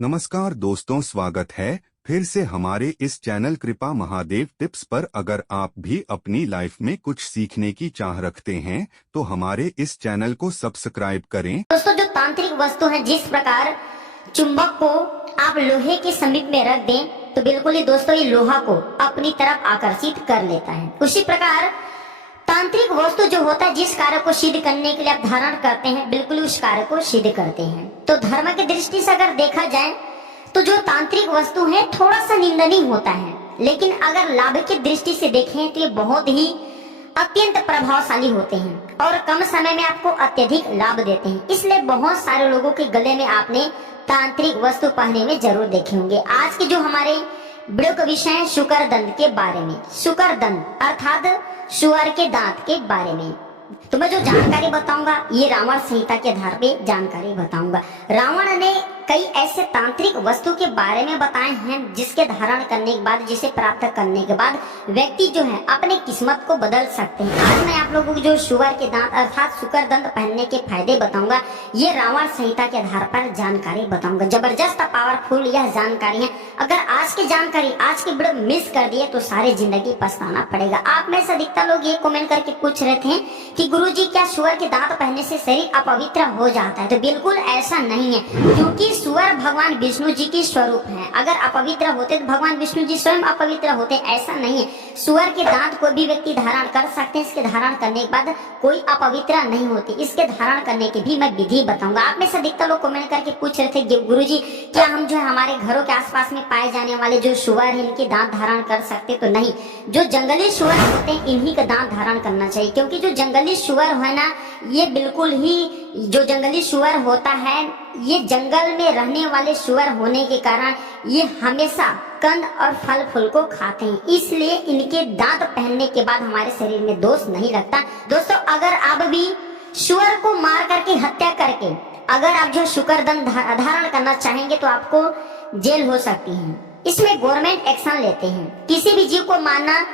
नमस्कार दोस्तों, स्वागत है फिर से हमारे इस चैनल कृपा महादेव टिप्स पर। अगर आप भी अपनी लाइफ में कुछ सीखने की चाह रखते हैं तो हमारे इस चैनल को सब्सक्राइब करें। दोस्तों, जो तांत्रिक वस्तु है, जिस प्रकार चुंबक को आप लोहे के समीप में रख दें तो बिल्कुल ही दोस्तों ये लोहा को अपनी तरफ आकर्षित कर लेता है। उसी प्रकार तांत्रिक वस्तु जो होता है, जिस कार्य को सिद्ध करने के लिए आप धारण करते हैं, बिल्कुल उस कार्य को सिद्ध करते हैं। तो धर्म की दृष्टि से अगर देखा जाए तो जो तांत्रिक वस्तु है थोड़ा सा निंदनीय होता है, लेकिन अगर लाभ की दृष्टि से देखें तो ये बहुत ही अत्यंत प्रभावशाली होते हैं और कम समय में आपको अत्यधिक लाभ देते हैं। इसलिए बहुत सारे लोगों के गले में आपने तांत्रिक वस्तु पहने में जरूर देखे होंगे। आज के जो हमारे वीडियो का विषय है शुकर दंत के बारे में। शुकर दंत अर्थात सुअर के दांत के बारे में तो मैं जो जानकारी बताऊंगा ये रावण संहिता के आधार पे जानकारी बताऊंगा। रावण ने कई ऐसे तांत्रिक वस्तु के बारे में बताए हैं जिसके धारण करने के बाद, जिसे प्राप्त करने के बाद व्यक्ति जो है अपने किस्मत को बदल सकते हैं। आज मैं आप लोगों को जो सुअर के दांत अर्थात शुकर दंत पहनने के फायदे बताऊंगा, ये रावण संहिता के आधार पर जानकारी बताऊंगा। जबरदस्त पावरफुल यह जानकारी है। अगर आज की जानकारी आज की वीडियो मिस कर दिए तो सारी जिंदगी पछताना पड़ेगा। आप में से अधिकतर लोग ये कमेंट करके पूछ रहे थे कि गुरुजी क्या सुअर के दांत पहनने से शरीर अपवित्र हो जाता है? तो बिल्कुल ऐसा नहीं है, क्योंकि सुअर भगवान विष्णु जी की स्वरूप है। अगर अपवित्र होते तो भगवान विष्णु जी स्वयं अपवित्र होते, ऐसा नहीं है। सुअर के दांत कोई भी व्यक्ति धारण कर सकते हैं। इसके धारण करने के बाद कोई अपवित्र नहीं होती। इसके धारण करने की भी मैं विधि बताऊंगा। आप में से अधिकतर लोग कमेंट करके पूछ रहे थे गुरुजी क्या हम जो है हमारे घरों के आसपास में पाए जाने वाले जो सुअर है इनके दांत धारण कर सकते? तो नहीं, जो जंगली सुअर होते हैं इन्हीं का दांत धारण करना चाहिए, क्योंकि जो जंगली सुअर है ना, ये बिल्कुल ही जो जंगली सुअर होता है ये जंगल में रहने वाले सुअर होने के कारण ये हमेशा कंद और फल फूल को खाते हैं। इसलिए इनके दांत पहनने के बाद हमारे शरीर में दोष नहीं लगता। दोस्तों, अगर आप भी सुअर को मार करके हत्या करके अगर आप जो शुकर दंत धारण करना चाहेंगे तो आपको जेल हो सकती है। इसमें गवर्नमेंट एक्शन लेते हैं। किसी भी जीव को मारना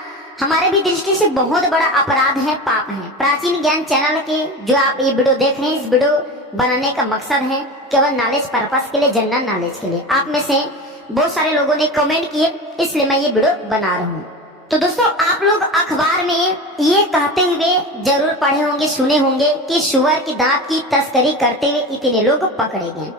हमारे भी दृष्टि से बहुत बड़ा अपराध है, पाप है। प्राचीन ज्ञान चैनल के जो आप ये वीडियो देख रहे हैं, इस वीडियो बनाने का मकसद है केवल नॉलेज पर्पस के लिए, जनरल नॉलेज के लिए। आप में से बहुत सारे लोगों ने कमेंट किए, इसलिए मैं ये वीडियो बना रहा हूँ। तो दोस्तों, आप लोग अखबार में ये कहते हुए जरूर पढ़े होंगे, सुने होंगे कि सुअर की दांत की तस्करी करते हुए इतने लोग पकड़े गए।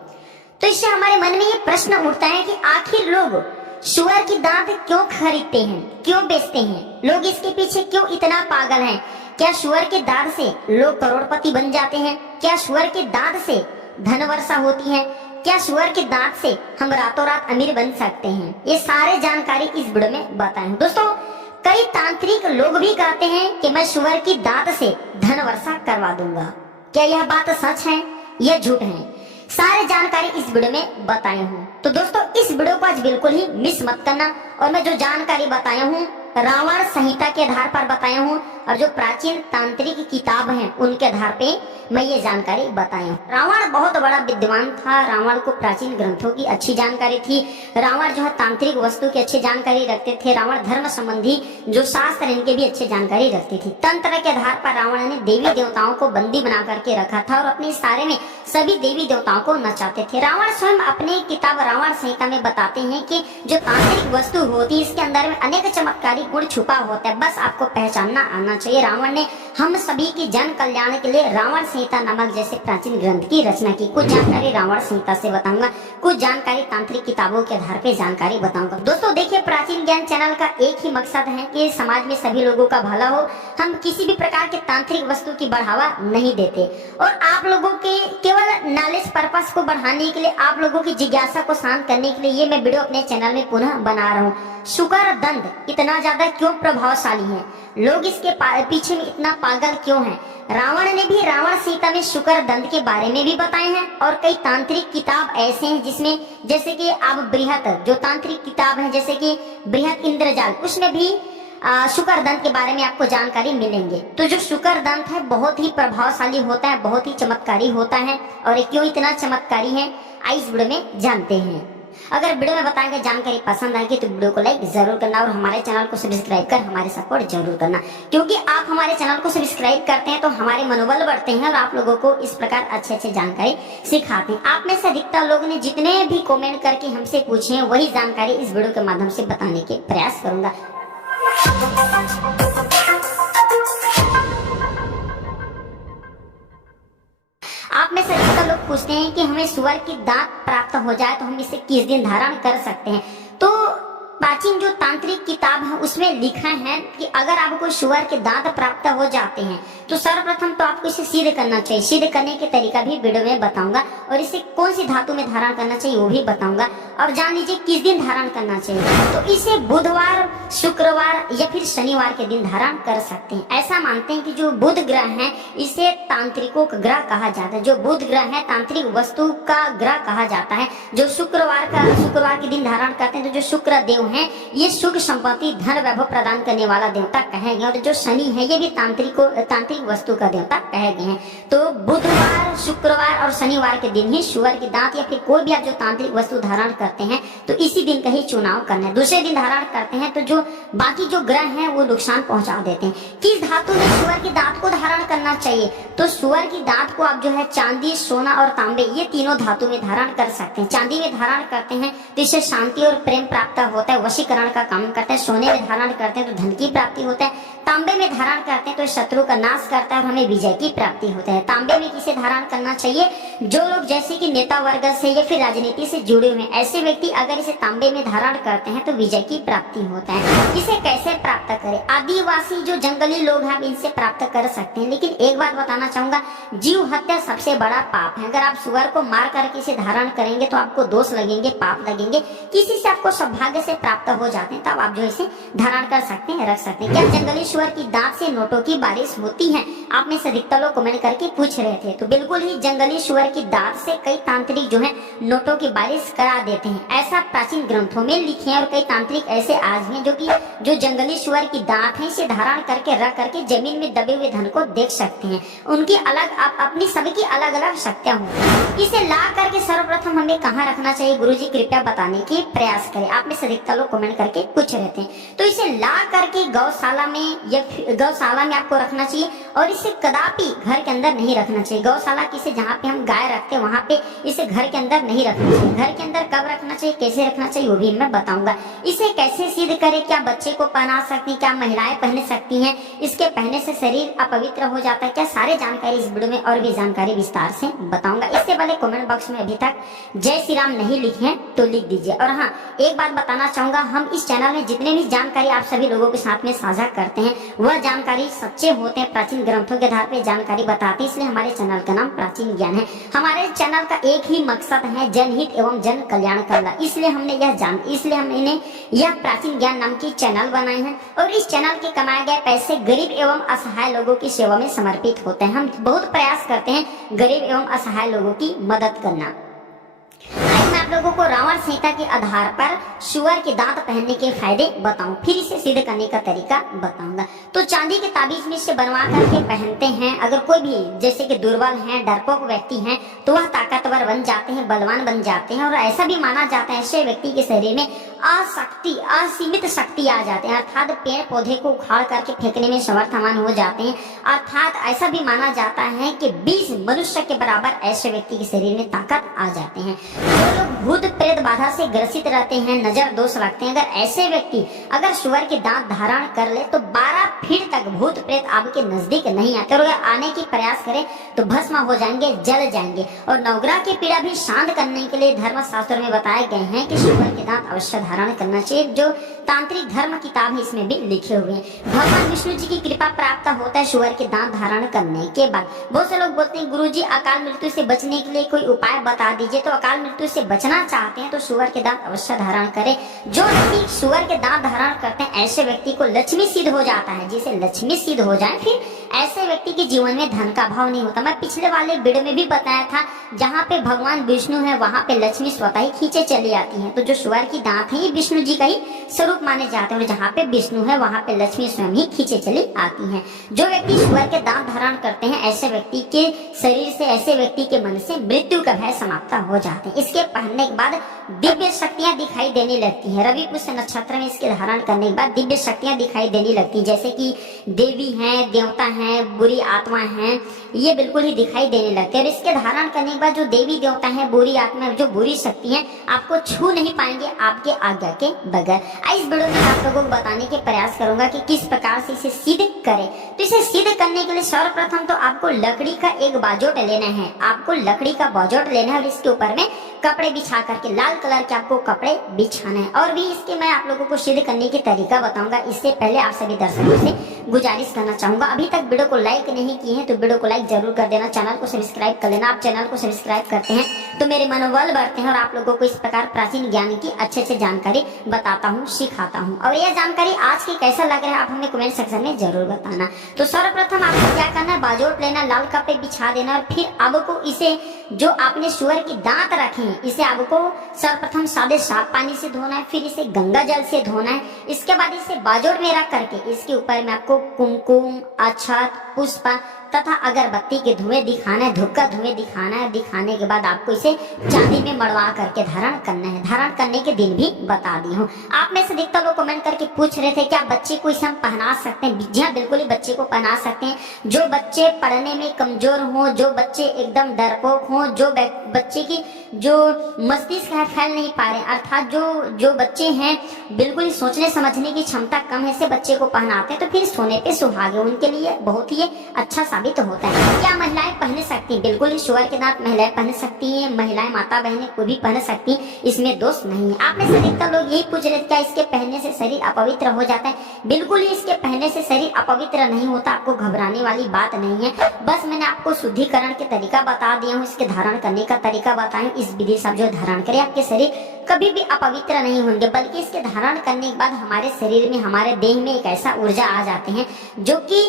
तो इससे हमारे मन में ये प्रश्न उठता है कि आखिर लोग सुअर की दांत क्यों खरीदते हैं, क्यों बेचते हैं? लोग इसके पीछे क्यों इतना पागल हैं? क्या सुअर के दांत से लोग करोड़पति बन जाते हैं? क्या सुअर के दांत से धन वर्षा होती है? क्या सुअर के दांत से हम रातों रात अमीर बन सकते हैं? ये सारे जानकारी इस वीडियो में बताएं। दोस्तों, कई तांत्रिक लोग भी कहते हैं कि मैं सुअर की दांत से धन वर्षा करवा दूंगा। क्या यह बात सच है या झूठ है? सारे जानकारी इस वीडियो में बताया हूँ। तो दोस्तों, इस वीडियो को आज बिल्कुल ही मिस मत करना। और मैं जो जानकारी बताया हूँ रावण संहिता के आधार पर बताया हूँ और जो प्राचीन तांत्रिक किताब हैं उनके आधार पे मैं ये जानकारी बताया हूँ। रावण बहुत बड़ा विद्वान था। रावण को प्राचीन ग्रंथों की अच्छी जानकारी थी। रावण जो है तांत्रिक वस्तु की अच्छी जानकारी रखते थे। रावण धर्म संबंधी जो शास्त्र इनके भी अच्छी जानकारी रखती थी। तंत्र के आधार पर रावण ने देवी देवताओं को बंदी बना करके रखा था और अपने इशारे में सभी देवी देवताओं को नचाते थे। रावण स्वयं अपने किताब रावण संहिता में बताते हैं कि जो तांत्रिक वस्तु होती है इसके अंदर में अनेक चमत्कारी गुण छुपा होता है, बस आपको पहचानना आना चाहिए। रावण ने हम सभी की जन कल्याण के लिए रावण संहिता नामक जैसे प्राचीन ग्रंथ की रचना की। कुछ जानकारी रावण संहिता से बताऊंगा, कुछ जानकारी तांत्रिक किताबों के आधार पे जानकारी बताऊंगा। दोस्तों देखिए, प्राचीन ज्ञान चैनल का एक ही मकसद है कि समाज में सभी लोगों का भला हो। हम किसी भी प्रकार के तांत्रिक वस्तु की बढ़ावा नहीं देते और आप लोगों के केवल नॉलेज पर्पस को बढ़ाने के लिए, आप लोगों की जिज्ञासा को शांत करने के लिए ये मैं वीडियो अपने चैनल में पुनः बना रहा हूँ। शुकर दंत इतना ज्यादा क्यों प्रभावशाली है? लोग इसके पीछे में इतना पागल क्यों है? रावण ने भी रावण संहिता में शुकर दंत के बारे में भी बताए हैं और कई तांत्रिक किताब ऐसे हैं जिसमें जैसे कि आप बृहत जो तांत्रिक किताब है जैसे कि बृहत इंद्रजाल, उसमें भी शुकर दंत के बारे में आपको जानकारी मिलेंगे। तो जो शुकर दंत है बहुत ही प्रभावशाली होता है, बहुत ही चमत्कारी होता है। और क्यों इतना चमत्कारी है आइए इस वीडियो में जानते हैं। अगर वीडियो में बताई गई जानकारी पसंद आएगी तो वीडियो को लाइक जरूर करना और हमारे चैनल को सब्सक्राइब कर हमारे सपोर्ट जरूर करना, क्योंकि आप हमारे चैनल को सब्सक्राइब करते हैं तो हमारे मनोबल बढ़ते हैं और आप लोगों को इस प्रकार अच्छे जानकारी सिखाते हैं। आप में से अधिकतर लोगों ने जितने भी कमेंट करके हमसे पूछे हैं वही जानकारी इस वीडियो के माध्यम से बताने के प्रयास करूंगा। आप में से अधिकतर लोग पूछते हैं कि हमें सुअर की दांत प्राप्त हो जाए तो हम इसे किस दिन धारण कर सकते हैं। तो प्राचीन जो तांत्रिक किताब है उसमें लिखा है कि अगर आपको सुअर के दांत प्राप्त हो जाते हैं तो सर्वप्रथम तो आपको इसे सिद्ध करना चाहिए। सिद्ध करने के तरीका भी वीडियो में बताऊंगा और इसे कौन सी धातु में धारण करना चाहिए वो भी बताऊंगा। और जान लीजिए किस दिन धारण करना चाहिए, तो इसे बुधवार, शुक्रवार या फिर शनिवार के दिन धारण कर सकते हैं। ऐसा मानते हैं कि जो बुध ग्रह है इसे तांत्रिकों का ग्रह कहा जाता है। जो बुध ग्रह है तांत्रिक वस्तु का ग्रह कहा जाता है। जो शुक्रवार के दिन धारण करते हैं तो जो शुक्र देव है ये सुख संपत्ति धन वैभव प्रदान करने वाला देवता कहे गए। और जो शनि है ये भी तांत्रिक वस्तु का देवता कहे गए हैं। तो बुधवार, शुक्रवार और शनिवार के दिन ही सुअर की दांत या फिर कोई भी आप जो तांत्रिक वस्तु धारण करते हैं तो इसी दिन का ही चुनाव करना है। दूसरे दिन धारण करते हैं तो जो बाकी जो ग्रह हैं वो नुकसान पहुंचा देते हैं। किस धातु में सुअर की दांत को धारण करना चाहिए, तो सुअर की दांत को आप जो है चांदी, सोना और तांबे ये तीनों धातु में धारण कर सकते हैं। चांदी में धारण करते हैं तो इससे शांति और प्रेम प्राप्त होता है, वशीकरण का काम करता है। सोने में धारण करते हैं तो धन की प्राप्ति होता है। तांबे में धारण करते हैं तो शत्रु का नाश करता है और हमें विजय की प्राप्ति होता है। तांबे में किसे धारण करना चाहिए, जो लोग जैसे कि नेता वर्ग से या फिर राजनीति से जुड़े हुए हैं ऐसे व्यक्ति अगर इसे तांबे में धारण करते हैं तो विजय की प्राप्ति होता है। इसे कैसे प्राप्त करें, आदिवासी जो जंगली लोग हैं इनसे प्राप्त कर सकते हैं। लेकिन एक बात बताना चाहूंगा, जीव हत्या सबसे बड़ा पाप है। अगर आप सुअर को मार करके इसे धारण करेंगे तो आपको दोष लगेंगे, पाप लगेंगे। किसी से आपको सौभाग्य से प्राप्त हो जाते हैं तब आप जो इसे धारण कर सकते हैं, रख सकते हैं। क्या जंगली सुअर की दांत से नोटों की बारिश होती है, आप में से अधिकतर लोग कमेंट करके पूछ रहे थे। तो बिल्कुल ही जंगली सुअर की दांत से कई तांत्रिक जो है नोटों की बारिश करा देते हैं। ऐसा प्राचीन ग्रंथों में लिखे हैं और कई तांत्रिक ऐसे आज हैं जो जंगली सुअर की दांत है इसे धारण करके रख करके जमीन में दबे हुए धन को देख सकते हैं। उनकी अलग अपनी सबकी अलग अलग शक्तियां होती। इसे ला करके सर्वप्रथम हमें कहाँ रखना चाहिए, गुरुजी कृपया बताने की प्रयास करें। आप में से अधिकतर लोग कमेंट करके पूछ रहे थे। तो इसे ला करके गौशाला में आपको रखना चाहिए और इसे कदापि घर के अंदर नहीं रखना चाहिए। गौशाला किसे जहाँ पे हम गाय रखते हैं वहाँ पे इसे घर के अंदर नहीं रखना चाहिए। घर के अंदर कब रखना चाहिए, कैसे रखना चाहिए वो भी मैं बताऊंगा। इसे कैसे सिद्ध करें, क्या बच्चे को पहना सकती हैं, क्या महिलाएं पहन सकती हैं, इसके पहनने से शरीर अपवित्र हो जाता है क्या, सारे जानकारी इस वीडियो में और भी जानकारी विस्तार से बताऊंगा। इससे पहले कमेंट बॉक्स में अभी तक जय श्री राम नहीं लिखे हैं तो लिख दीजिए। और हाँ, एक बात बताना चाहूंगा, हम इस चैनल में जितने भी जानकारी आप सभी लोगों के साथ में साझा करते हैं वह जानकारी सच्चे होते हैं, प्राचीन ग्रंथों के आधार पर जानकारी बताते हैं। इसलिए हमारे चैनल का नाम प्राचीन ज्ञान है। हमारे चैनल का एक ही मकसद है जनहित एवं जन कल्याण करना। इसलिए हमने यह प्राचीन ज्ञान नाम की चैनल बनाए हैं और इस चैनल के कमाए गए पैसे गरीब एवं असहाय लोगों की सेवा में समर्पित होते हैं। हम बहुत प्रयास करते हैं गरीब एवं असहाय लोगों की मदद करना। मैं आप लोगों को रावण संहिता के आधार पर सुअर के दांत पहनने के फायदे बताऊं, फिर इसे सिद्ध करने का तरीका बताऊंगा। तो चांदी के ताबीज में इसे बनवा करके पहनते हैं। अगर कोई भी जैसे कि दुर्बल है, डरपोक व्यक्ति है तो वह ताकतवर बन जाते हैं, बलवान बन जाते हैं। और ऐसा भी माना जाता है ऐसे व्यक्ति के शरीर में असीमित शक्ति आ जाते हैं, अर्थात पेड़ पौधे को उखाड़ करके फेंकने में समर्थवान हो जाते हैं। अर्थात ऐसा भी माना जाता है कि 20 मनुष्य के बराबर ऐसे व्यक्ति के शरीर में ताकत आ जाते हैं। जो लोग भूत प्रेत बाधा से ग्रसित रहते हैं, नजर दोष रखते हैं, अगर ऐसे व्यक्ति अगर सुअर के दांत धारण कर ले तो 12 फीट तक भूत प्रेत आपके नजदीक नहीं आते। और अगर आने की प्रयास करें तो भस्म हो जाएंगे, जल जाएंगे। और नवग्रह की पीड़ा भी शांत करने के लिए धर्म शास्त्र में बताए गए हैं कि सुअर के दांत अवश्य धारण करना चाहिए। जो तांत्रिक धर्म किताब है इसमें भी लिखे हुए हैं। भगवान विष्णु जी की कृपा प्राप्त होता है सुअर के दांत धारण करने के बाद। बहुत से लोग बोलते हैं गुरुजी अकाल मृत्यु से बचने के लिए कोई उपाय बता दीजिए। तो अकाल मृत्यु से बचना चाहते हैं तो सुअर के दांत अवश्य धारण करें। जो व्यक्ति सुअर के दांत धारण करते हैं ऐसे व्यक्ति को लक्ष्मी सिद्ध हो जाता है। जिसे लक्ष्मी सिद्ध हो जाए फिर ऐसे व्यक्ति के जीवन में धन का अभाव नहीं होता। मैं पिछले वाले वीडियो में भी बताया था, जहाँ पे भगवान विष्णु है वहाँ पे लक्ष्मी स्वतः ही खींचे चली आती है। तो जो सुअर की दांत है ये विष्णु जी का ही स्वरूप माने जाते हैं, और जहाँ पे विष्णु है वहाँ पे लक्ष्मी स्वयं ही खींचे चली आती है। जो व्यक्ति सुअर के दांत धारण करते हैं, ऐसे व्यक्ति के शरीर से, ऐसे व्यक्ति के मन से मृत्यु का भय समाप्त हो जाते हैं। इसके पहनने के बाद दिव्य शक्तियां दिखाई देने लगती हैं। रवि पुष्य नक्षत्र में इसके धारण करने के बाद दिव्य शक्तियां दिखाई देने लगती हैं, जैसे कि देवी हैं, देवता हैं, बुरी आत्मा हैं, ये बिल्कुल ही दिखाई देने लगते हैं। और इसके धारण करने के बाद जो देवी देवता हैं, बुरी आत्मा, जो बुरी शक्ति है, आपको छू नहीं पाएंगे आपके आज्ञा के बगैर। इस वीडियो में आप लोगों को बताने के प्रयास करूंगा कि किस प्रकार से इसे सिद्ध करें। तो इसे सिद्ध करने के लिए सर्वप्रथम तो आपको लकड़ी का एक बाजोट लेना है। आपको लकड़ी का बाजोट लेना है और इसके ऊपर में कपड़े बिछा करके, लाल कलर के आपको कपड़े बिछाना है। और भी इसके मैं आप लोगों को सिद्ध करने की तरीका बताऊंगा। इससे पहले आप सभी दर्शकों से गुजारिश करना चाहूंगा, अभी तक वीडियो को लाइक नहीं किए हैं तो वीडियो को लाइक जरूर कर देना, चैनल को सब्सक्राइब कर लेना। आप चैनल को सब्सक्राइब करते हैं तो मेरे मनोबल बढ़ते हैं और आप लोगों को इस प्रकार प्राचीन ज्ञान की अच्छे से जानकारी बताता हूँ, सिखाता हूँ। और यह जानकारी आज की कैसा लग रहा है आप हमें कमेंट सेक्शन में जरूर बताना। तो सर्वप्रथम आपको क्या करना है, बाजोट लेना, लाल कपड़े बिछा देना, और फिर आपको इसे जो आपने सुअर की दांत रखे हैं इसे आपको सर्वप्रथम सादे साफ पानी से धोना है, फिर इसे गंगा जल से धोना है। इसके बाद इसे बाजोट में रख करके इसके ऊपर में आपको कुमकुम, अक्षत, पुष्प तथा अगरबत्ती के धुएं दिखाना है, धूप का धुएं दिखाना है। दिखाने के बाद आपको इसे चांदी में मड़वा करके धारण करना है। धारण करने के दिन भी बता दी हूँ। आप में से अधिकतर लोग कमेंट करके पूछ रहे थे क्या बच्चे को इसे हम पहना सकते हैं। जी हाँ, बिल्कुल ही बच्चे को पहना सकते हैं। जो बच्चे पढ़ने में कमजोर हो, जो बच्चे एकदम डरपोक हो, जो बच्चे की जो मस्तिष्क है फैल नहीं पा रहे, अर्थात जो बच्चे हैं बिल्कुल ही सोचने समझने की क्षमता कम है, ऐसे बच्चे को पहनाते हैं तो फिर सोने पे सुहागे उनके लिए बहुत ही अच्छा साबित होता है। क्या महिलाएं पहन सकती हैं? बिल्कुल ही सुअर के दांत महिलाएं पहन सकती हैं, महिलाएं माता बहनें कोई भी पहन सकती हैं, इसमें दोष नहीं है। आप में से अधिकतर लोग यही पूछ रहे थे क्या इसके पहनने से शरीर अपवित्र हो जाता है। बिल्कुल ही इसके पहनने से शरीर अपवित्र नहीं होता, आपको घबराने वाली बात नहीं है। बस मैंने आपको शुद्धिकरण के तरीका बता दिया हूँ, इसके धारण करने का तरीका बताया। इस विधि से आप जो धारण करें आपके शरीर कभी भी अपवित्र नहीं होंगे, बल्कि इसके धारण करने के बाद हमारे शरीर में, हमारे देह में एक ऐसा ऊर्जा आ जाते हैं जो कि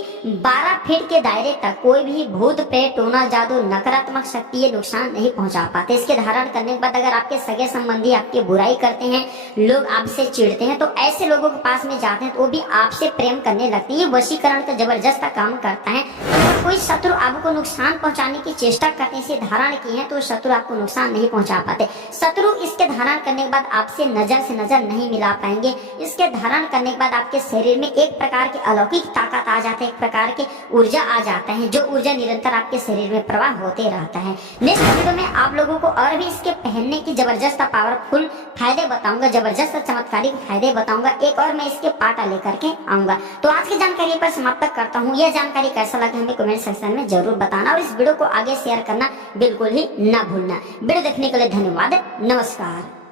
12 फीट के दायरे तक कोई भी भूत प्रेत, टोना जादू, नकारात्मक शक्ति ये नुकसान नहीं पहुंचा पाते। इसके धारण करने के बाद अगर आपके सगे संबंधी आपकी बुराई करते हैं, लोग आपसे चिढ़ते हैं, तो ऐसे लोगों के पास में जाते हैं तो वो भी आपसे प्रेम करने लगते हैं। ये वशीकरण का जबरदस्त काम करता है। अगर कोई शत्रु आपको नुकसान पहुंचाने की चेष्टा करते हैं, इसे धारण किए हैं तो शत्रु आपको नुकसान नहीं पहुंचा पाते। शत्रु इसके धारण करने के बाद आपसे नजर से नजर नहीं मिला पाएंगे। इसके धारण करने के बाद आपके शरीर में एक प्रकार की अलौकिक ताकत आ जाती है, एक प्रकार की ऊर्जा आ जाता है, जो ऊर्जा निरंतर आपके शरीर में प्रवाह होते रहता है। नेक्स्ट वीडियो में आप लोगों को और भी इसके पहनने की जबरदस्त पावरफुल फायदे बताऊंगा, जबरदस्त चमत्कारिक फायदे बताऊंगा। एक और मैं इसके पार्ट लेकर के आऊंगा। तो आज की जानकारी पर समाप्त करता हूँ। यह जानकारी कैसा लगा हमें कमेंट सेक्शन में जरूर बताना और इस वीडियो को आगे शेयर करना बिल्कुल ही ना भूलना। वीडियो देखने के लिए धन्यवाद। नमस्कार।